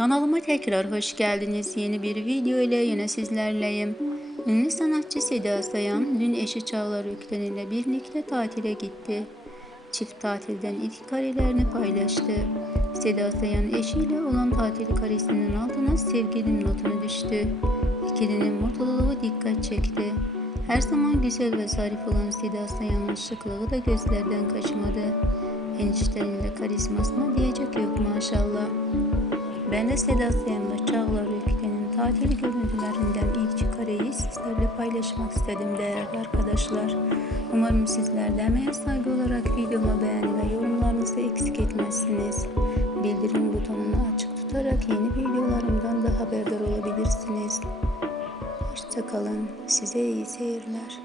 Kanalıma tekrar hoş geldiniz. Yeni bir video ile yine sizlerleyim. Ünlü sanatçı Seda Sayan dün eşi Çağlar Ökten ile birlikte tatile gitti. Çift tatilden ilk karelerini paylaştı. Seda Sayan eşiyle olan tatil karesinin altına sevgilim notunu düştü. İkilinin mutluluğu dikkat çekti. Her zaman güzel ve zarif olan Seda Sayan'ın şıklığı da gözlerden kaçmadı. Eniştenin de karizmasına diyecek yok maşallah. Ben de Seda Sayan'la Çağlar Ülke'nin tatil görüntülerinden ilk kareyi sizlerle paylaşmak istedim değerli arkadaşlar. Umarım sizler de emeğe saygı olarak videomu beğeni ve yorumlarınızı eksik etmezsiniz. Bildirim butonunu açık tutarak yeni videolarımdan da haberdar olabilirsiniz. Hoşçakalın. Size iyi seyirler.